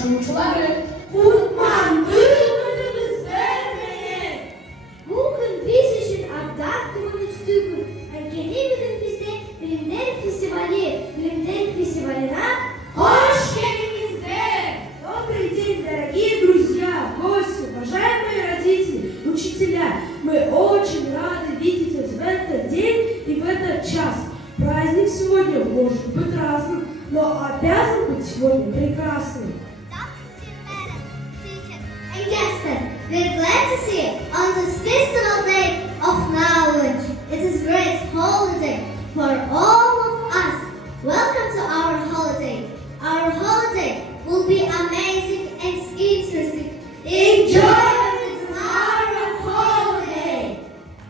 katnaşumçuları kutmandığı günümüzler beni. Bugün biz için abdan kullanıştığı gün. Erkeni bugün bizde Bilimler Festivali'ne Hoş geldinizler. Добрый день, дорогие друзья, гости, уважаемые родители, учителя. Мы очень рады видеть вас в этот день и в этот час. Праздник сегодня может быть разным, но обязан быть сегодня прекрасным. and guests, we're glad to see you on this festival day of knowledge. It is a great holiday for all of us. Welcome to our holiday. Our holiday will be amazing and interesting. Enjoy this our holiday.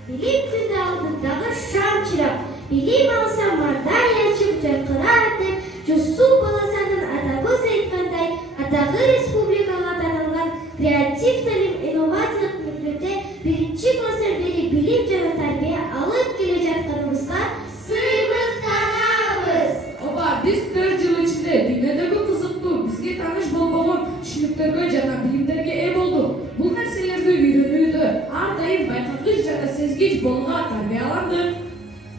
Bilim günü aldığındağı şam çırak, bilim alsa mardalya çıkacak kıraatı, Cussu Balasan'ın atabız etmenday, Atağı Respublikalı tanınan kreatif talim inovasyonel müdürlükte birinci klasör beri bilim ve terbiye alıp gelecek kanımızda sıyırtanabız. Oba, biz 4 yıl içinde dünyadagi qiziqtуу, bizga tanish bo'lmagan tushunliklarga jana bilimlarga ega bo'ldik. Bu narsalarni o'rganuvda har doim bayqagish jana sezgich bo'lgan tarbiyalandik.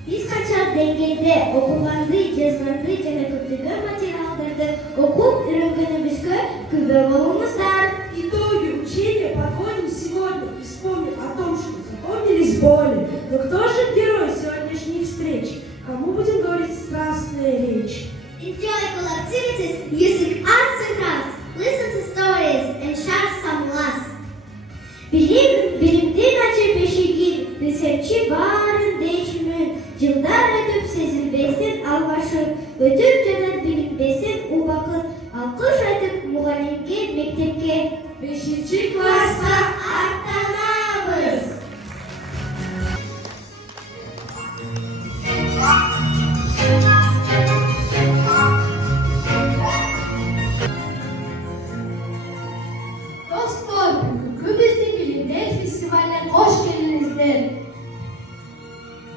Biz kaçak dengede okulandı, yazılandı, jana көптөгөн материалдарды окуп үйрөнгөнүбүзгө күбө болуңуздар. Итоги учения подводим сегодня и вспомним о том, что запомнились боли. Но кто же герой сегодняшней встречи? Кому будем говорить страстная речь? Enjoyable activities using arts and crafts, listen to stories and share some laughs. Bilimden acı beşigin, research'i barın değişimin, yıllar ötüp sezilbesin albaşın, ötüp canan bilinbesin ubakın, alkış aytıp muğalimge, mektepke, 5-ci klassa attanabız. Dostlar, Kıbrıs'ta Bilimler Festivali'ne hoş geldinizler.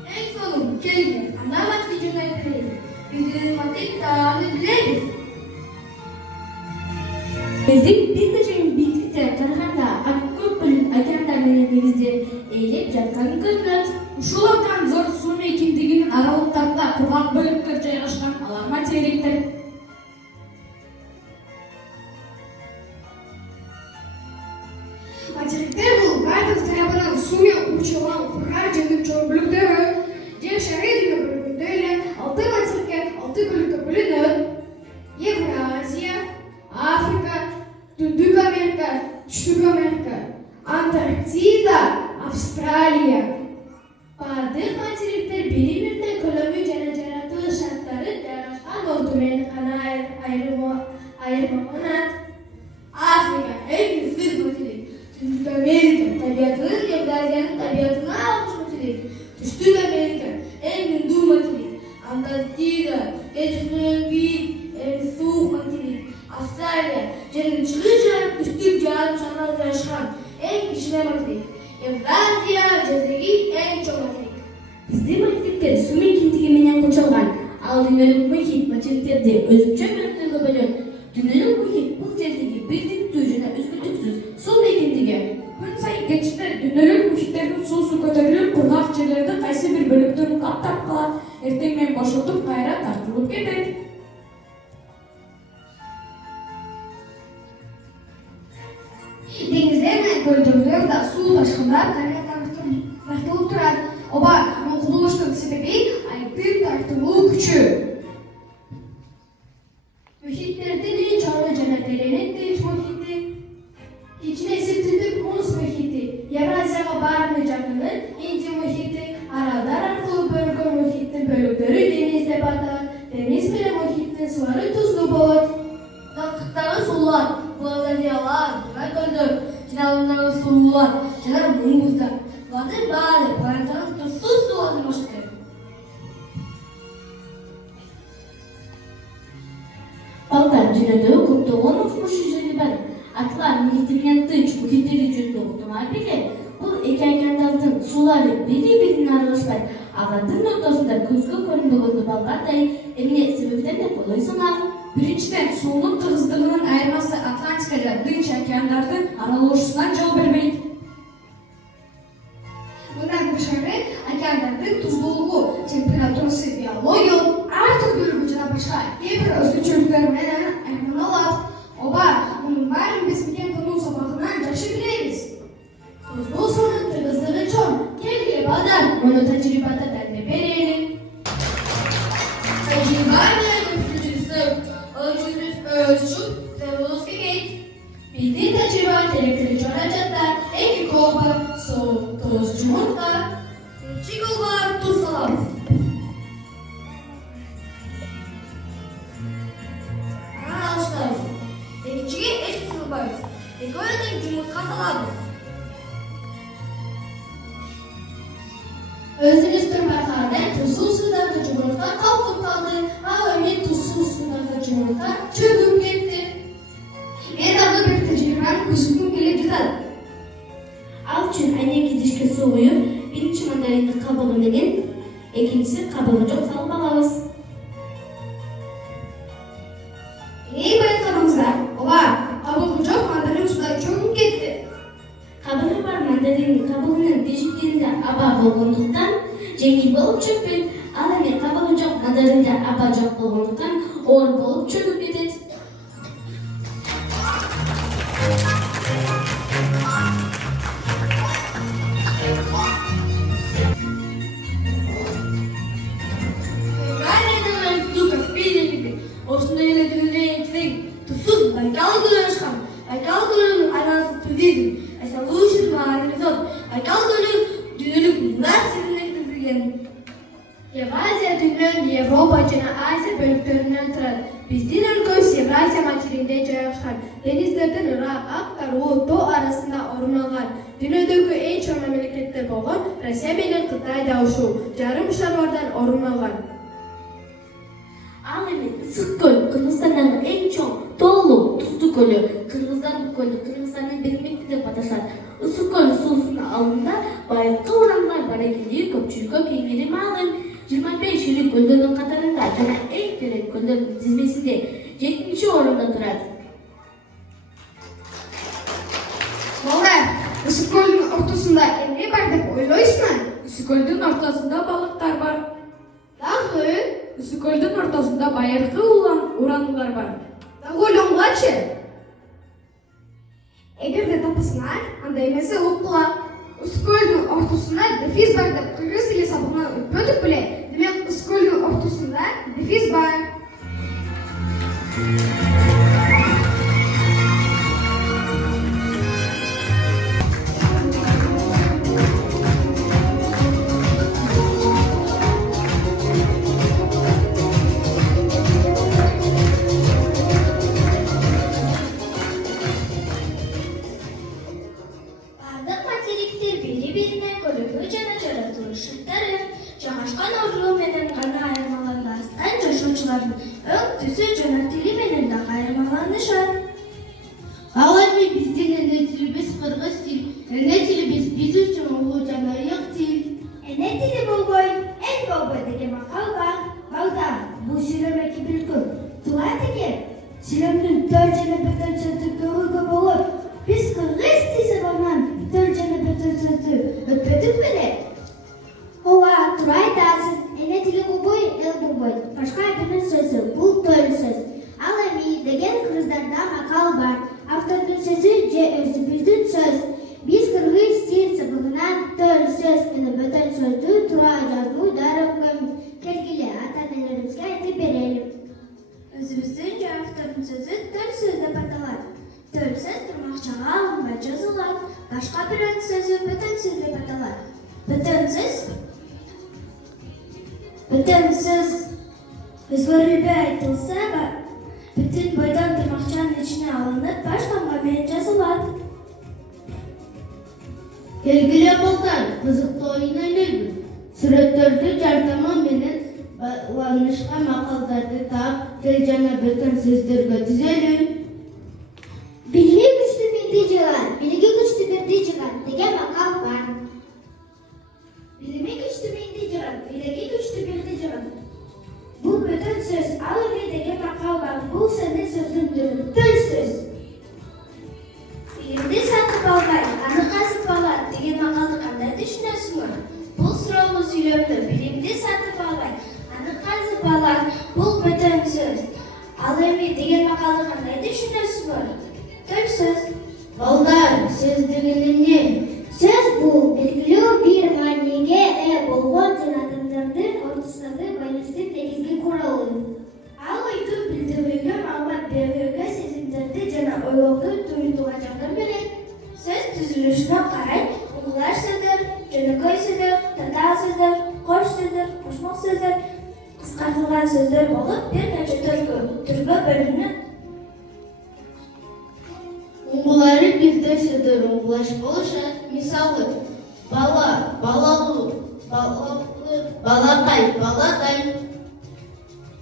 En sonun kelime, ana matli cümleleri, bildirim matlik dağını biliriz. Bizim bir taşın bilgiler tanıhanda, anı көп білім айтқандармен негізден eğilip жатқанын көрдіңіз. Ушулардан зор сум экендигин аралыктарда кургак бөлүктөр жайгашкан алар материктер. Материктер бұл бардық тарабынан сумен қоршалған құрғақ және чор бөліктері. Жер шары деген бөлігінде еле 6 материкке 6 бөлікке бөлінеді. Евразия, Африка, Түндік Америка, Түштік Америка, Антарктида, Австралия. Бардық материктер белгілі көлемі және жаратылыс шарттары жайғашқан ортымен ғана айырмаланады. Afrika en güçlü materик. Түндік Америка табиғатының Евразияның табиғатына алғыш материк. Түштік Америка en үнді материк. Антарктида en биік, en суық материк. Австралия және шығыс жарық түштік жарым шарында жайғашқан en кішкене материк. Евразия жердегі en чоң материк. Біздің материктер су мен кентігіменен қоршалған, ал дүниелік мұхит материктерде өзінше бөліктерге бөлінеді. Дүниелік мұхит бұл жердегі бірдіктүү жана үзгүлтүксүз суу экендиги. Күн сайын кечте дүниелик мухиттердин суусу көтөрүлүп, кургак жерлерди кайсы бир бөлүктөрүн каптап калат, эртең менен бошотуп кайра тартылып кетет. Dengizler ve koridorlarda su taşkınlar tartılıp turadi. Oba, bunun kuruluşunun sebebi ayıktın tartılуу күчү. Muhitlerden en çoğu cennetlerinden deniz muhiti, içine sirtildip Muz muhiti, Евразияға барына жақыны Индия muhiti, аралдар арқылы бөлінген muhiттің бөліктері дениз деп аталады. Дениз менен muhiттің сулары тұзлы болады. Даңқықтағы сулар, Болгариялар, Гүлдер, жиналымдағы сулар, жана мұңғыздар. Бұлардың бәрі планетаның тұзсыз суларын башқарады. Балдар дүниедегі көптөгөн окумуш жүзүнү бар. Атлар негизделген тынч мұхиттери жөнүндө уктумай беле. Бул эки океандардын суулары бири-бирине аралашпайт. Алардын ортосунда көзгө көрүнбөгөндө балдардай эмне себептен деп ойлойсуңар? Birinchidan, suvning tig'izligining ayirmasi Atlantika va Tinch okeanlarning aralashuvidan jol bermaydi. Bundan tashqari, okeanlarning tuzluligi, temperaturasi, biologiyalik har turli hujra boshqa bir o'zgarishlar bilan aylanadi. Oba, buning barini biz Mekong sabog'idan yaxshi bilamiz. Tuzlu suvning tig'izligi uchun tajribadan, uni tajribada ta'lim beraylik. Tajriba bilan ölçüp velocifik. Bildiğin tecrübe elektrik aracında iki kolba, soğuk, toz, cumhurta, iki kolba, tuz salamız. Alışlarız. İkinciye eşit kolbayız. İki oyunun cumhurta salamız. Özünüz durmaklardan tuzlu sudaki cumhurta kalkıp kaldı. Ağabey tuzsuz sudaki cumhurta çöküp gitti. Ben daha bir tecrüben kuzgun bile güzel. Al üçün aynen gidişke soğuyup, birinci mandarinni kabığının, ikincisi kabığı çok salıp alamız. Neyi bayıtlamamızlar? Ola, kabuk çok mandarin suda çöküp gitti. Kabığı var mandarinni kabığının dejiklerinde aba bolğunluktan jengil bolup çökpeyt. Al endi kabığı çok mandarinde aba çok bolğunluktan ağır bolup çöküp ketet. Lucas Pires, osunda elettriğin tuzsuz Baykal Gölü'nü çıkan. Baykal Gölü'nün aransı turizm, esalution maharetizot. Baykal Gölü dünyanın bunlar sizinleştirilgen. Евразия dünyanın Европа және Азия bölüklerinden тұрады. Біздің өлкөбүз Евразия материгинде жайгашкан. Денизлерден Ырак, Ак, Каруу, Тоо арасында орун алган. Дүйнөдөгү эң чоң мамлекеттер болгон Россия менен Кытай да ушул жарым шардардан орун алган. Al endi Isık Göl, Kırgızstan'ın en çok dolu tuzlu gölü. Kırgızlar bu gölü, Kırgızstan'ın bilmekte de batışlar. Isık Göl susunun alında bayıklı oranlar var ekiliyor, köpçülükü kengeri malın. 25 yıllık göllerin katarında және en gerek göllerin dizmesinde 7. oranda durады. Балдар, Ысык көлдүн ортосунда эмне бар деп ойлойсуңар? Ысыкөлдүн ортосунда балыктар бар. Дагы, Ысыкөлдүн ортосунда байыркы уранылар бар. дагы ойлоңгулачы. Эгерде тапасыңар, анда эмесе укула. Ысык көлдүн ортосунда дефис бар деп кыргыз тили сабагынан өтпөдүк беле? Демек Ысык көлдүн ортосунда дефис бар. Бардык материктер бири-бирине көрүгү жана жаратылыштары, жайгашкан орду менен гана айырмаланбастан жашоочулардын өң түсү жана тили менен да айырмаланышат. Ал эми биздин эне тилибиз кыргыз тил, эне тилибиз биз үчүн улуу жана ыйык тил. Эне тили болбой, эл болбой деген макал бар. Балдар, бул силем эки бүлкүн. Тулат экен. Силемдин төл жана бөтөн сөзү көбүгө болот. Биз кыргыз тил сабагынан төл жана бөтөн сөзү өтпөдүк беле? Ооба, туура айтасың. Эне тили болбой, эл болбой. Башка бир сөзү, бул төл сөз. Ал эми деген кыргыздарда макал бар. Автордун сөзү же өзүбүздүн сөз. Биз кыргыз тил сабагынан төл сөз жана бөтөн сөздү туура жазуу дароо көрөбүз. Келгиле, ата-энелерибизге айтып берели. Өзүбүздүн же автордун сөзү төл сөз деп аталат. Төл сөз турмакчага алынбай жазылат. Башка бирөөнүн сөзү бөтөн сөз деп аталат. Бөтөн сөз өзгөрүлбөй айтылса, бүтүн бойдон турмакчанын ичине алынып, баш тамга менен жазылат. Келгиле балдар, кызыктуу оюн ойнойбуз. Сүрөттөрдү жардамы менен байланышка макалдарды таап, тил жана бөтөн сөздөргө түзөлү. Билги күчтүү бирди жыган, билги күчтүү бирди жыган деген макал бар. Билими күчтүү бирди жыган, билги күчтүү бирди жыган. Бул бөтөн сөз, ал эми деген макал бар. Бул oyoqda duyulacağını bilin. Söz düzülüşüne qarang, ulug'lash so'zdir, jo'nako'y so'zdir, tatal so'zdir, qo'sh so'zdir, qo'shmoq so'zdir, qisqartirilgan so'zlar bo'lib, bir necha turga bo'linib Unguları bildirsidir, ungulaş buluşu. Misali, bala, balalı, balalı, balakay, balakay.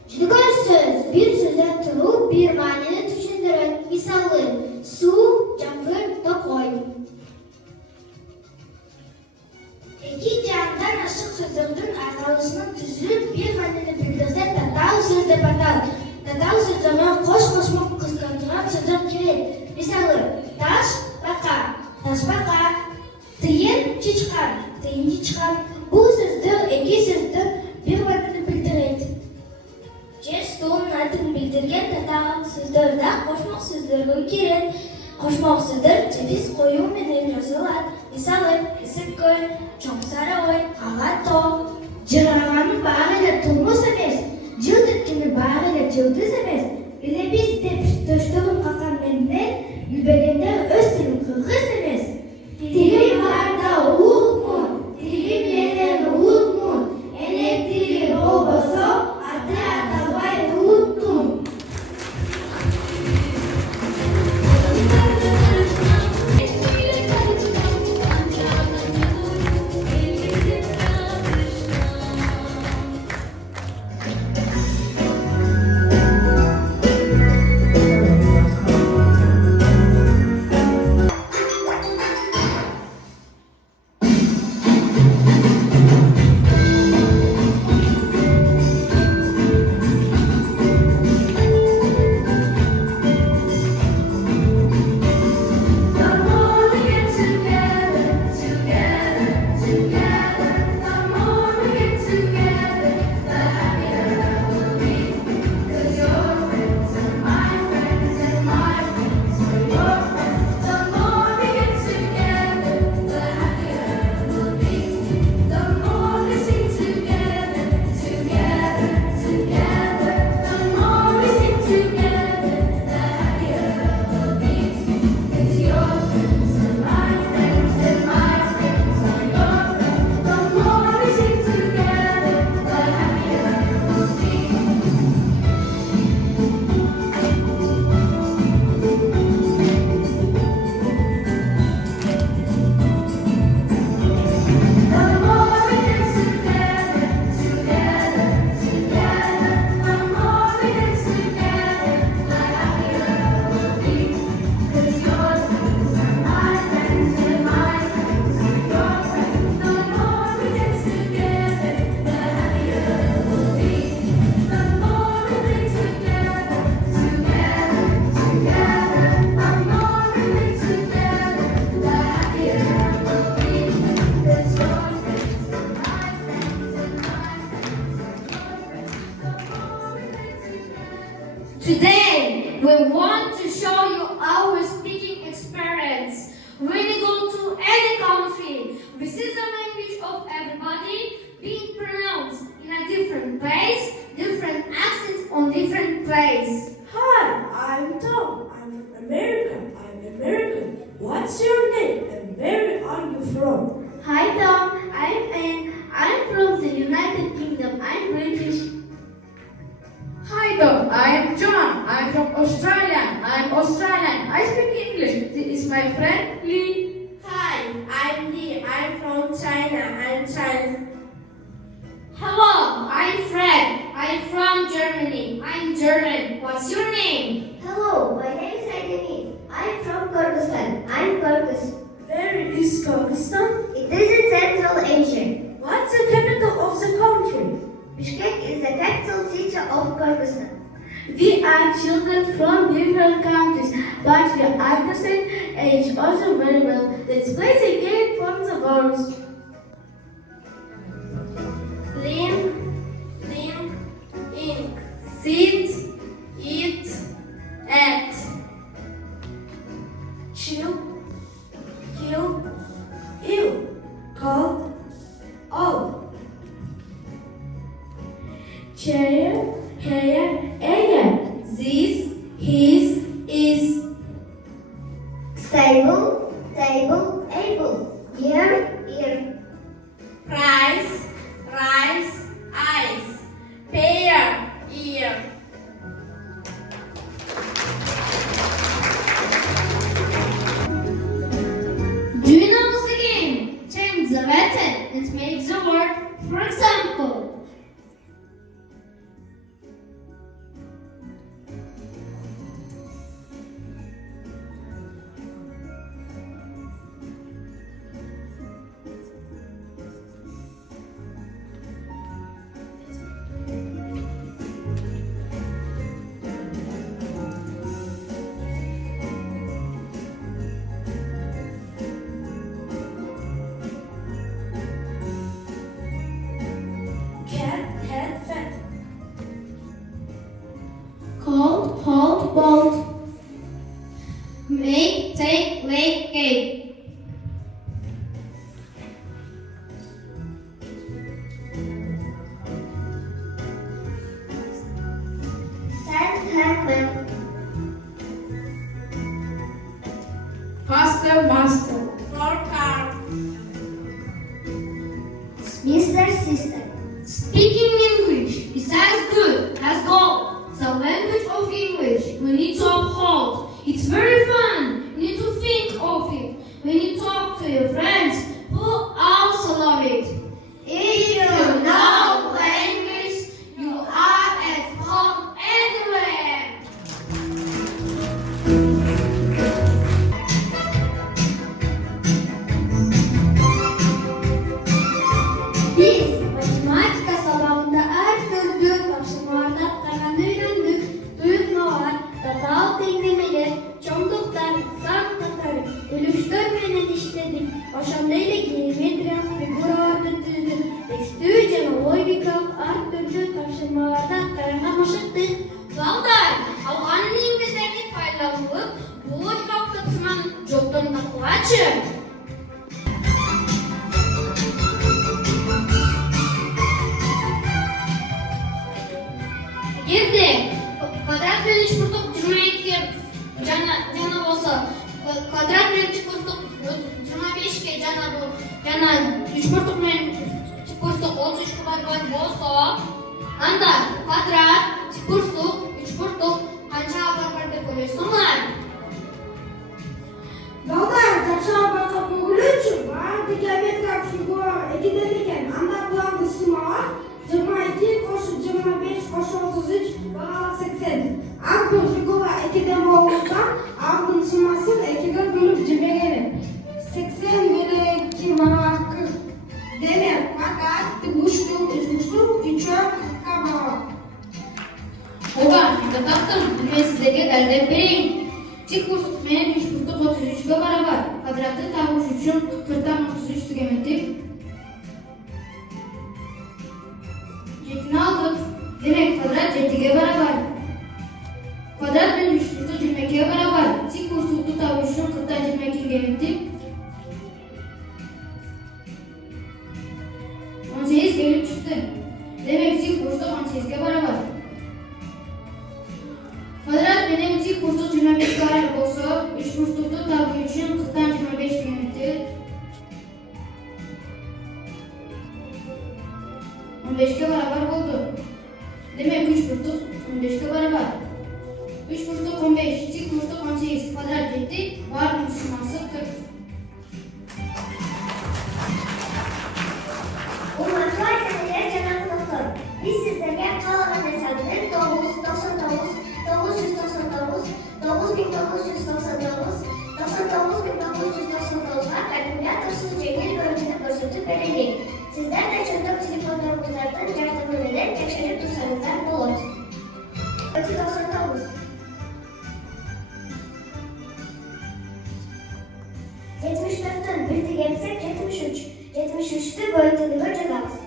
Jo'nako'y so'z bir so'zda turib, bir ma'noni tushuntiradi. Misoli, suv, jang'ir, to'qoy. İki candan aşık sözlerden ayrılışının tüzülüp bir ma'noni bildirse tatal söz deb ataladi. Tatal so'zlarga qo'shmoq qisqartirilgan so'zlar kiradi. Misoli, tash, baqa, tashbaqa, tiyin, chichqan, tiyin, chichqan. Bu so'zlar iki so'zda bir ma'noni bildiradi. Yer stolun adını bildirgen tatal sözlerde qo'shmoq so'zlarga kiradi. Qo'shmoq so'zlar ceviz, qo'yun bilan yoziladi. Misoli, Kesipko'l, Cho'ngsarivoy, Ag'atog'. Jirag'aning bag'rida turmus emas, jildikning bag'rida jildiz emas. Biz deb to'shtig'im qaqan mendan yubaganda o'z tilim qirg'iz emas. Tilim varda ulug'mun, tilim menen ulug'mun. Elektri bo'lmasa, ata atabay unutdim. Today, we want to show you our speaking experience. When you go to any country, this is the language of everybody being pronounced in a different place, different accents on different place. Hi, I'm Tom. I'm from America. I'm American. What's your name and where are you from? Hi Tom, I'm Anne. I'm from the United Kingdom. I'm British. Hi Tom, I am John. I'm from Australia. I'm Australian. I speak English. This is my friend Lee. Hi, I'm Lee. I'm from China. I'm Chinese. Hello, I'm Fred. I'm from Germany. I'm German. What's your name? Hello, my name is Aydemir. I'm from Kyrgyzstan. I'm Kyrgyz. Where is Kyrgyzstan? It is in Central Asia. What's the capital of the country? Bishkek is the capital city of Kyrgyzstan. We are children from different countries, but we understand each other very well. Let's play the game from the words. Lim, ink. Sit, eat, act. Chill, kill, ill, cold, all. Chair, hair, air. This, his, is. Stable, table, able. Ear, ear. Rice, rice, eyes. Pear, ear. Do you know the game? Change the letter and make the word. For example, Cat, hat, fat. cold, hold, bold. Make, take, lake, gate. Stand, hand, Faster, master. For car. Mr. Sister. Speaking English is as good as gold. The language of English we need to uphold. It's very fun. You need to think of it. When you talk to your friends who also love it. If you know language, you are at home anywhere. Biz matematika sabahında her türlü tavsiyelerden kalanı öğrendik. Duyutmalar, dataal teklemeler, çoğunluklar, san tatarı, bölüştürmeden işledik. Aşamdayla geometri, figuralarda düzdük. Tekstüce logikal, her türlü tavsiyelerden karanamaşıktık. Valday, Alğan'ın İngilizce'deki paylaşımı, bu logikal kısmın çoktan nakılaçı. Girdi. Kvadrat bilan uchburtiq 22 jana bo'lsa, kvadrat bilan uchburtiq 25 ga jana bu. Jana uchburtiq bilan uchburtiq 33 kvadrat bo'lsa, anda kvadrat, uchburtiq qancha barobar deb o'ylaysizlar? Балдар, жақшаға байқап көңілі үшін барды геометриялық фигура екіден екен. Анда бұланды сумаға 22 қошы 25 қошы 33 бағалы 80. Ардын фигура екіден болудан ардын сумасын екіден бөліп жібереді. 80 бөлі 2 бағалы 40. Демек, квадрат, үштің, үші қабағы. Ova, taktım. Ben sizlere derdem vereyim. Dik burtuk bilen 3 burtuk 33'e beraber. Kvadratı tavuş üçün 40'dan 33 tükemettik. Jetini aldık. Demek kvadrat jetige beraber. Kvadrat bilen 3 burtuk 22'ye beraber. Dik burtuklu tavuşun 40'dan 22'ye gemettik. 18 gelip çıktı. Demek dik burtuk 18'e beraber. Kvadrat benim dik burtuk 25 kare olsa, 3 burtuklu tabi üçün 40'dan 25 gemettik. 15'e beraber oldu. Demek 3 burtuk 15'e beraber. 3 burtuk 15, dik burtuk 18, kvadrat jetti, var summası 40. Umutlar seneler Cenab Doktor. Biz sizlere kalan hesabını 999, 999, 9999, 99999'a kalkülatörsüz cebir bölümünü koşutup verelim. Sizler de çocuk telefonlarımızdan yardımını ederek tekşirip dursanızlar ne olur? 99. 74'ten bir de gelsek 73. 73'tü bölüntülüğü cezası.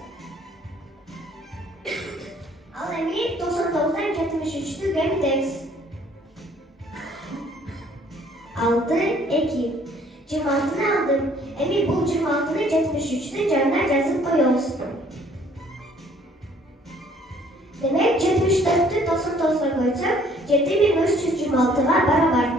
Al emir 99'dan 73'tü gemdeniz. 6 Ekim. Cımaltını aldım. Emir bu cımaltını 73'tü canlar yazıp koyuyorsun. Demek 74'tü 99'a koysam 7300 cımaltı var beraber.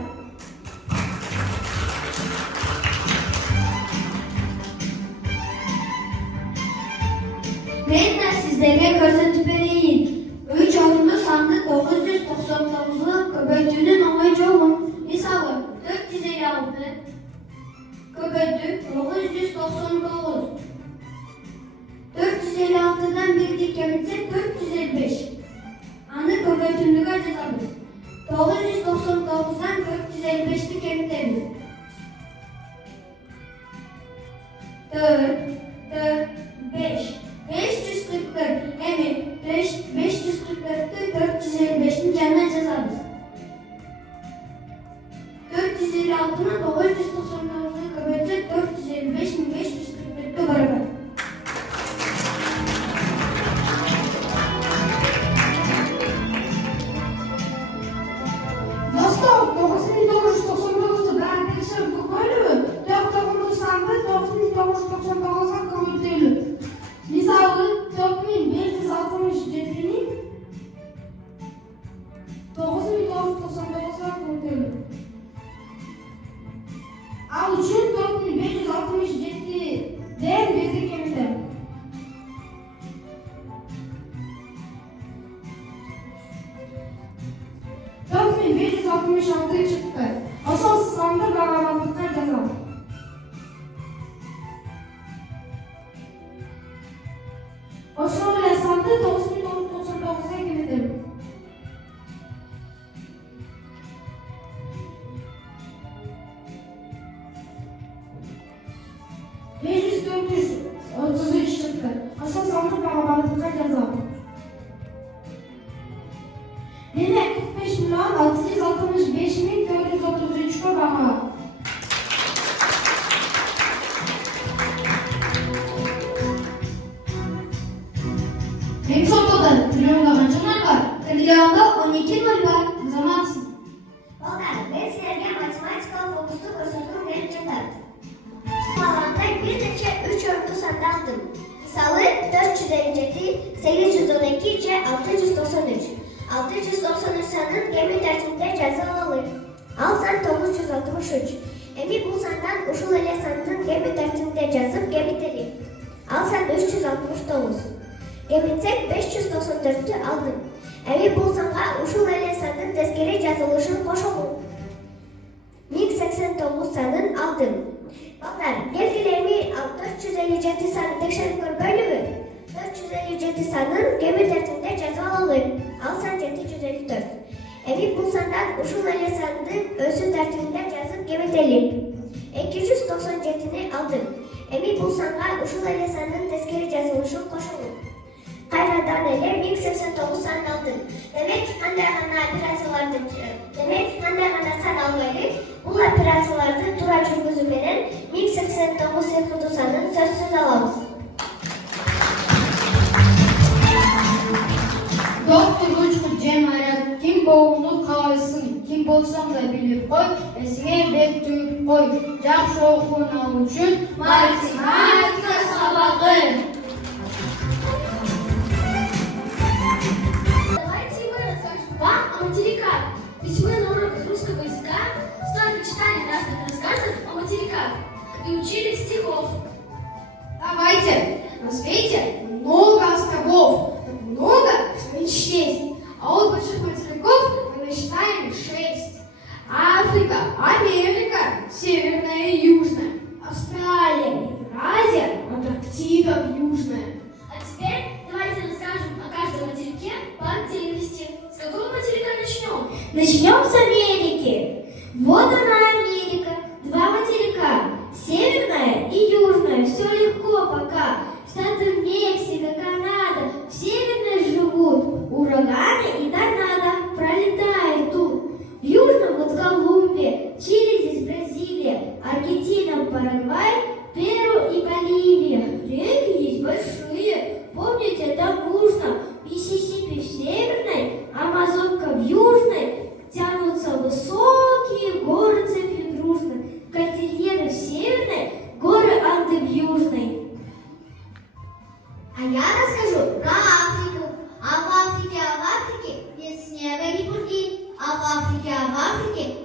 sizlerge көрсөтүп берейин. 3 орунду санды 999 көбөйтүүнүн оңой жолу. Мисалы 456 көбөйтүү 999. 456-дан 1-ди кемитсек 455. Аны көбөйтүүнүгө жазабыз. 999-дан 455-ти кемитебиз. 4, 5. 544. Эми 544-тү 455-тин жанына жазабыз. 456-ны 999-га көбөйтсек 455-ин 544-кө барабар. Достор, 9999-ды бәрі текшеріп көйлүбү, 4 санды 9999-га көбөйтөлү. Мисалы 4567-ни 9999-га көбөйтөлү. Ал үчүн 4567-ден 1-ди кемитем. 4566 çıktı. Asıl sandı bağlantıkta yazalım. Osmanlı sandı 9999'a gidelim. çıktı. Asıl sandı bağlantıkta yazalım. Demek 45.665.433'e bakalım. Benim soruda trilyonda kaç nol var? Trilyonda 12 nol var. Zamansın. Балдар, мен силерге математикалык фокусту көрсөткүм келип жатат. Алганда бир нече 3 орунду санды алдым. Мисалы 457, 812 же 693. 693 санын кеми тартибинде жазып алалы. Ал сан 963. Эми бул сандан ушул эле сандын кеми тартибинде жазып кемители. Ал сан 369. Кемитсек 594-тү алдым. Эми бул санга ушул эле сандын тескери жазылышын кошолу. 1089 санын алдым. Балдар, белгилерimi 457 санын текшерип көрбөйлүбү? 457 санын кеми тартибинде жазып алалы. Ал сан 754. Эми бул сандан ушул эле сандын өсү тартибинде жазып кемители. 297-ни алдым. Эми бул санга ушул эле сандын тескери жазылышын кошолу. Кайрадан эле 1089 санын алдым. Демек кандай гана сан албайлы, бул операцияларды туура жүргүзүү менен 1089 сыйкырдуу санын сөзсүз алабыз. Доктор Ручку Джемарат, ким болуңду каалайсың? Ким болсоң да билип кой, эсиңе бет түйүп кой. Жакшы окууну алуу үчүн математика сабагы. Давайте мы расскажем вам о материках. Ведь мы на уроках русского языка столько читали разных рассказов о материках и учили стихов. Давайте, на свете много островов, так много, что не счесть. А вот больших материков мы насчитаем 6. Африка, Америка, Северная и Южная, Австралия, Евразия, Антарктида Южная. А теперь давайте расскажем о каждом материке по отдельности. С какого материка начнем? Начнем с Америки. Вот она Америка. 2 материка. Северная и Южная. Все легко пока. Штаты Мексика, Канада. В Северной живут ураганы и торнадо. Пролетает тут. В Южном вот Колумбия. Чили здесь Бразилия. Аргентина, Парагвай. Перу и Боливия. Реки есть большие. Помните, там нужно. Миссисипи в Северной, Амазонка в Южной. Тянутся высокие горы цепью дружно. Кордильеры в Северной, горы Анды в Южной. А я расскажу про Африку. А в Африке нет снега и пурги. А в Африке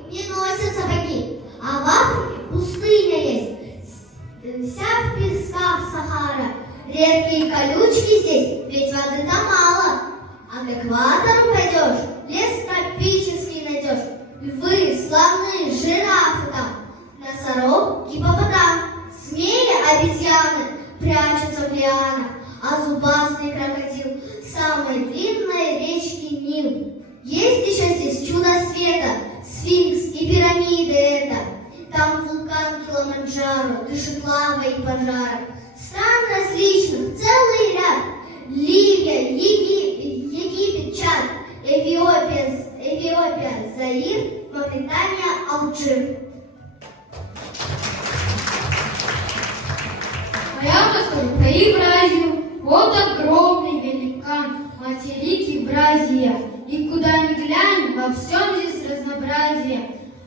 не носят сапоги. А в Африке пустыня есть. Вся в песках Сахара. Редкие колючки здесь, ведь вода А к экватору пойдешь, лес тропический найдешь. Львы, славные жирафы там, носорог, гиппопотам, змеи, обезьяны прячутся в лианах, а зубастый крокодил в самой длинной речке Нил. Есть еще здесь чудо света, сфинкс и пирамиды это. Там вулкан Килиманджаро дышит лавой и пожаром. Стран различных целый ряд. Ливия, Египет, Чад, Эфиопия, Заир, Мавритания, Алжир. А я расскажу про Евразию. Вот огромный великан, материк Евразия. И куда ни глянь, во всем здесь разнообразие.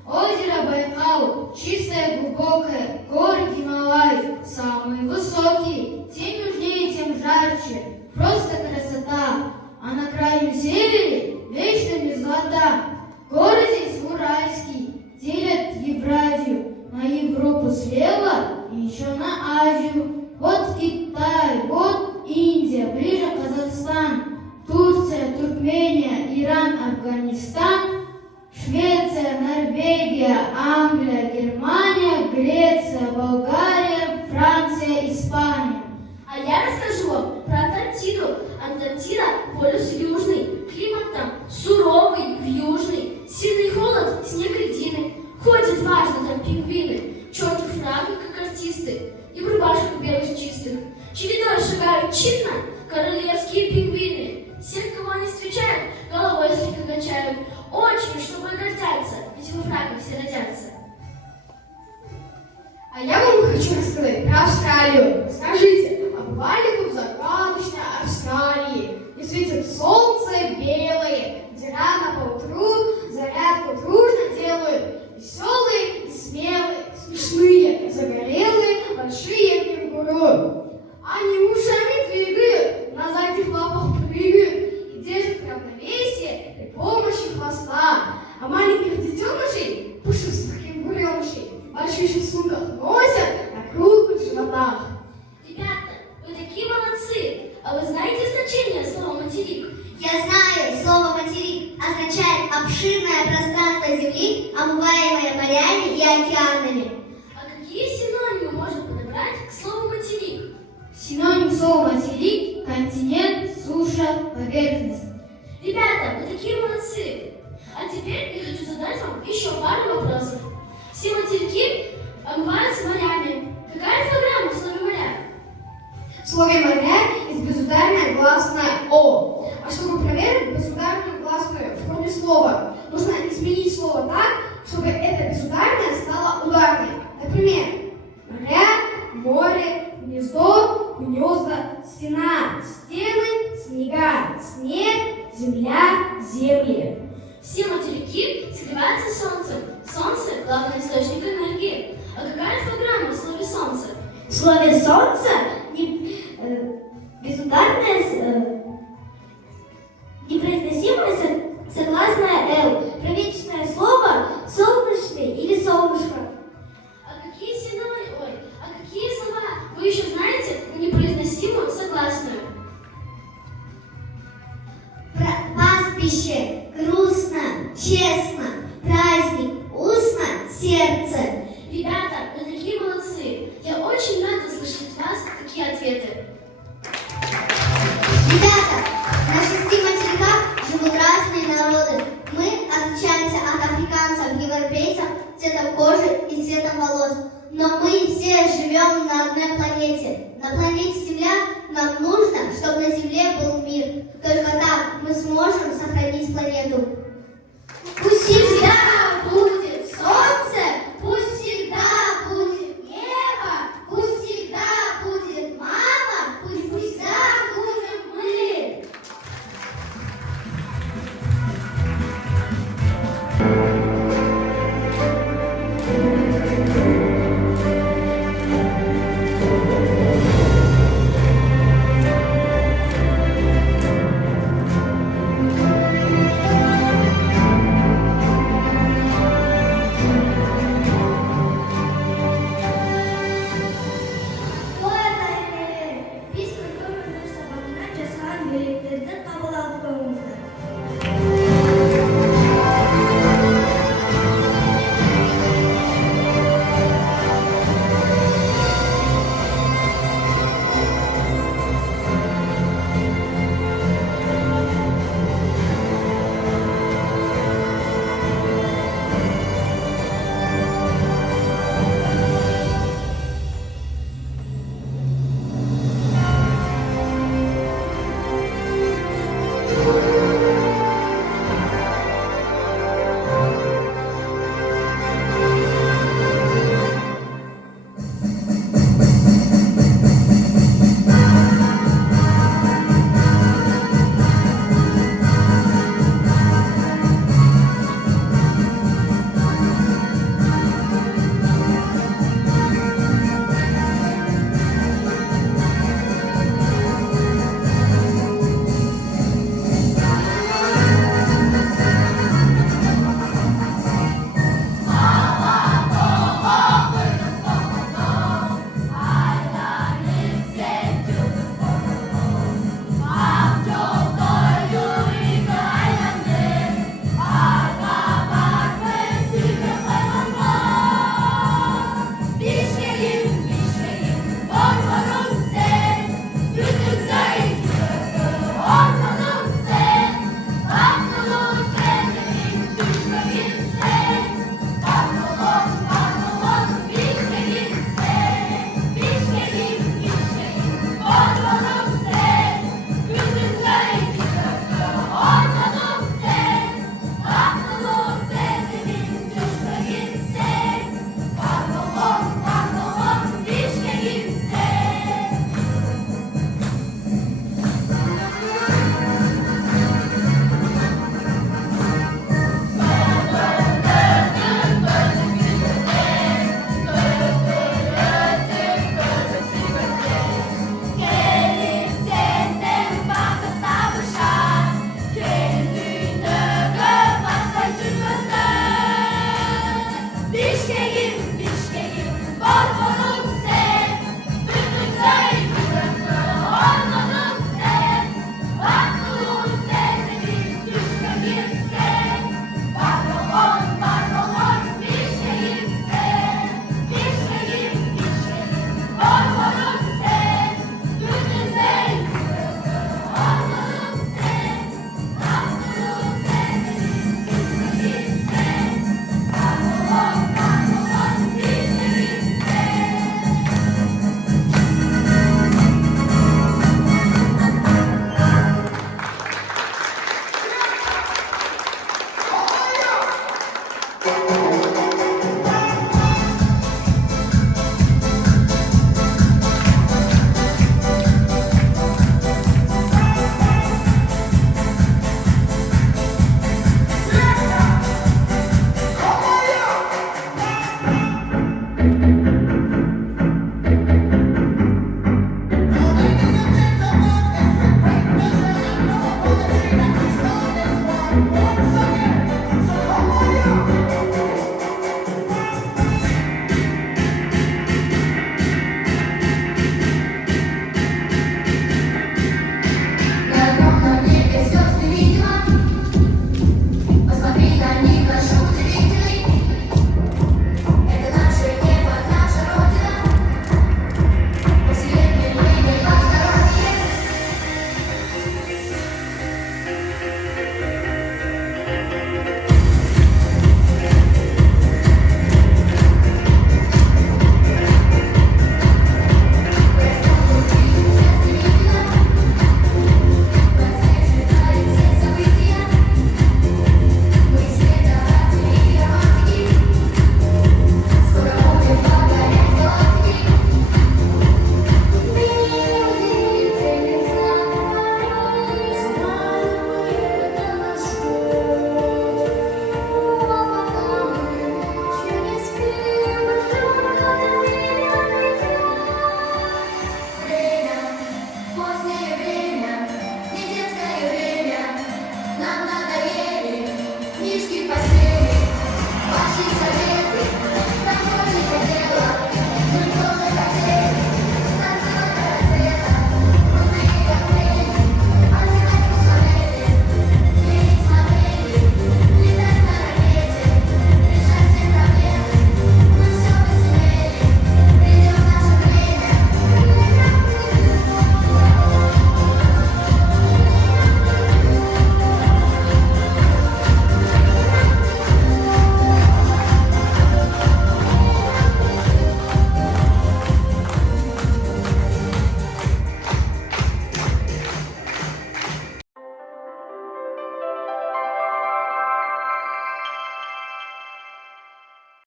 Озеро Байкал, чистое, глубокое, горы Гималай, самые высокие, тем южнее, тем жарче. Просто красота. А на крайнем севере вечно мерзлота. Горы здесь уральские, делят Евразию на Европу слева и еще на Азию. Вот Китай, вот Индия, ближе Казахстан, Турция, Туркмения, Иран, Афганистан, Швеция, Норвегия, Англия, Германия, Греция, Болгария, Франция, Испания. А я расскажу вам про Антарктиду. Антарктида – полюс южный, климат там суровый, южный, сильный холод, снег льдины. Ходят важно там пингвины, в черных фраках, как артисты, и в рубашках белых чистых. Чередой шагают чинно королевские пингвины. Всех, кого они встречают, головой слегка качают. Очень, чтобы гордятся, ведь во фраках все родятся. А я вам хочу рассказать про Австралию. Скажите, а бывали вы в загадочной Австралии, где светит солнце белое, где рано поутру зарядку дружно делают веселые, смелые, смешные, загорелые, большие кенгуру. Они ушами двигают, на задних лапах прыгают и держат равновесие при помощи хвоста. А маленьких детенышей, пушистых кенгуренышей, в больших сумках носят на круглых животах. Ребята, вы такие молодцы! А вы знаете значение слова «материк»? Я знаю, слово «материк» означает обширное пространство Земли, омываемое морями и океанами. А какие синонимы можно подобрать к слову «материк»? Синоним слова материк – континент, суша, поверхность. Ребята, вы такие молодцы! А теперь я хочу задать вам еще пару вопросов. Все материки омываются морями. Какая фонограмма в слове «моря»? В слове «моря» есть безударная гласная «о». А чтобы проверить безударную гласную в форме слова, нужно изменить слово так, чтобы эта безударная стала ударной. Например, моря, море, гнездо, гнезда, стена, стены, снега, снег, земля, земли. Все материки согреваются солнцем. Солнце – главный источник энергии. А какая фонограмма в слове «солнце»? В слове «солнце» безударная непроизносимая согласная «л». Правительственное слово «солнечный» или «солнышко». А какие синонимы, а какие слова вы еще знаете на непроизносимую согласную? Пастбище, грустно, честно, праздник, устно, сердце. Ребята, вы такие молодцы! Я очень рада слышать от вас такие ответы. Ребята, на 6 материках живут разные народы. Мы отличаемся от африканцев, европейцев цветом кожи и цветом волос. Но мы все живем на одной планете. На планете Земля нам нужно, чтобы на Земле был мир. Только так мы сможем сохранить планету. Пусть